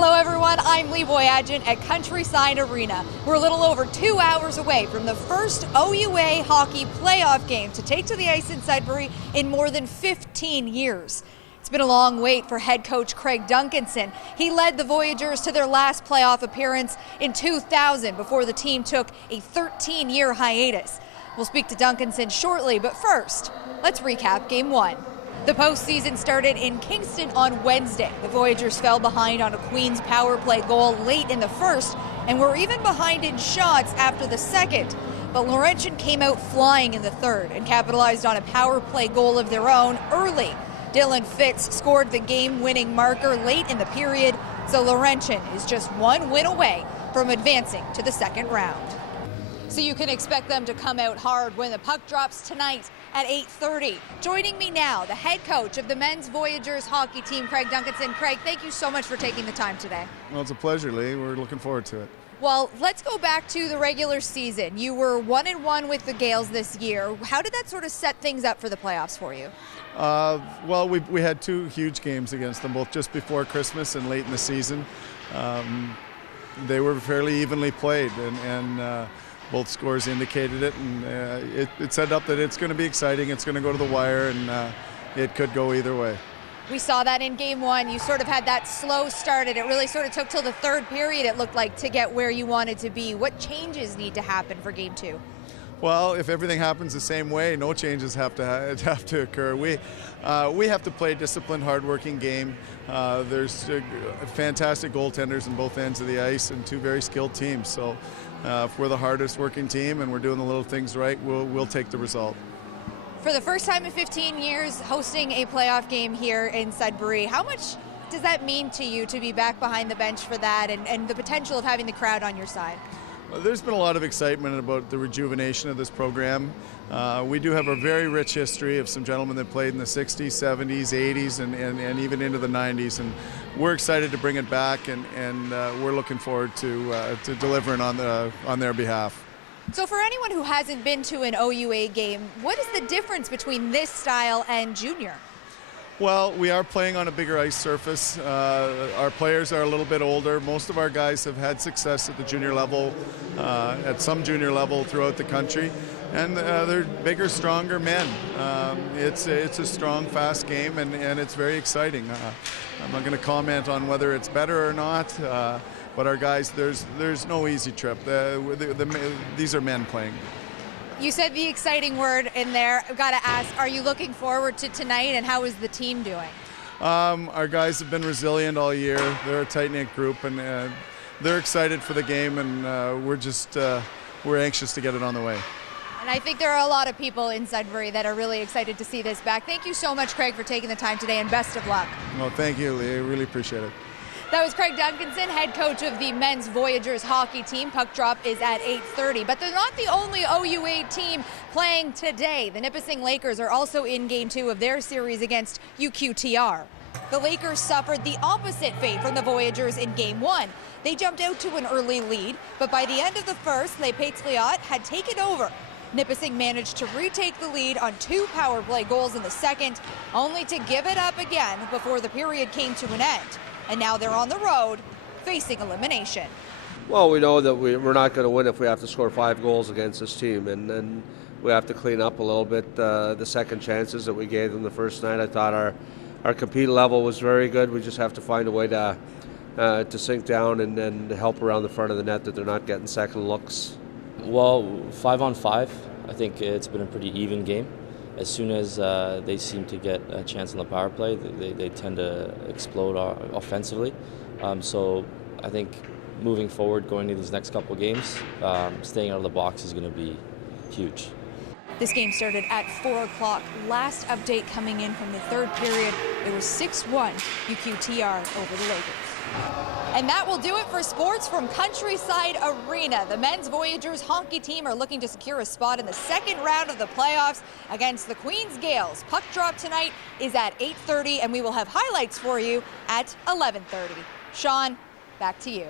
Hello everyone, I'm Boyadjian at Countryside Arena. We're a little over 2 hours away from the first OUA hockey playoff game to take to the ice in Sudbury in more than 15 years. It's been a long wait for head coach Craig Duncanson. He led the Voyageurs to their last playoff appearance in 2000 before the team took a 13-year hiatus. We'll speak to Duncanson shortly, but first, let's recap Game 1. The postseason started in Kingston on Wednesday. The Voyageurs fell behind on a Queens power play goal late in the first and were even behind in shots after the second. But Laurentian came out flying in the third and capitalized on a power play goal of their own early. Dylan Fitz scored the game-winning marker late in the period, so Laurentian is just one win away from advancing to the second round. So you can expect them to come out hard when the puck drops tonight at 8:30. Joining me now, the head coach of the men's Voyageurs hockey team, Craig Duncanson. Craig, thank you so much for taking the time today. Well, it's a pleasure, Lee. We're looking forward to it. Well, let's go back to the regular season. You were 1-1 with the Gales this year. How did that sort of set things up for the playoffs for you? Well, we had two huge games against them, both just before Christmas and late in the season. They were fairly evenly played, and both scores indicated it, and it set up that it's going to be exciting. It's going to go to the wire, and it could go either way. We saw that in Game 1. You sort of had that slow start, and it really sort of took till the third period, it looked like, to get where you wanted to be. What changes need to happen for Game 2? Well, if everything happens the same way, no changes have to occur. We have to play a disciplined, hard-working game. There's fantastic goaltenders on both ends of the ice and two very skilled teams. So if we're the hardest-working team and we're doing the little things right, we'll take the result. For the first time in 15 years, hosting a playoff game here in Sudbury, how much does that mean to you to be back behind the bench for that and the potential of having the crowd on your side? There's been a lot of excitement about the rejuvenation of this program. We do have a very rich history of some gentlemen that played in the 60s, 70s, 80s, and even into the 90s. And we're excited to bring it back, and we're looking forward to delivering on their behalf. So for anyone who hasn't been to an OUA game, what is the difference between this style and junior? Well, we are playing on a bigger ice surface. Our players are a little bit older. Most of our guys have had success at the junior level, at some junior level throughout the country, and they're bigger, stronger men. It's a strong, fast game, and it's very exciting. I'm not going to comment on whether it's better or not, but our guys, there's no easy trip. These are men playing. You said the exciting word in there. I've got to ask, are you looking forward to tonight, and how is the team doing? Our guys have been resilient all year. They're a tight-knit group, and they're excited for the game, and we're anxious to get it on the way. And I think there are a lot of people in Sudbury that are really excited to see this back. Thank you so much, Craig, for taking the time today, and best of luck. Well, thank you, Lee. I really appreciate it. That was Craig Duncanson, head coach of the men's Voyageurs hockey team. Puck drop is at 8:30, but they're not the only OUA team playing today. The Nipissing Lakers are also in Game 2 of their series against UQTR. The Lakers suffered the opposite fate from the Voyageurs in Game 1. They jumped out to an early lead, but by the end of the first, Les Patriots had taken over. Nipissing managed to retake the lead on two power play goals in the second, only to give it up again before the period came to an end. And now they're on the road, facing elimination. Well, we know that we're not going to win if we have to score 5 goals against this team, and we have to clean up a little bit the second chances that we gave them the first night. I thought our compete level was very good. We just have to find a way to sink down and help around the front of the net that they're not getting second looks. Well, 5-on-5, I think it's been a pretty even game. As soon as they seem to get a chance on the power play, they tend to explode offensively. So I think moving forward, going into these next couple of games, staying out of the box is going to be huge. This game started at 4 o'clock. Last update coming in from the third period, it was 6-1 UQTR over the Lakers. And that will do it for sports from Countryside Arena. The men's Voyageurs hockey team are looking to secure a spot in the second round of the playoffs against the Queens Gales. Puck drop tonight is at 8:30, and we will have highlights for you at 11:30. Sean, back to you.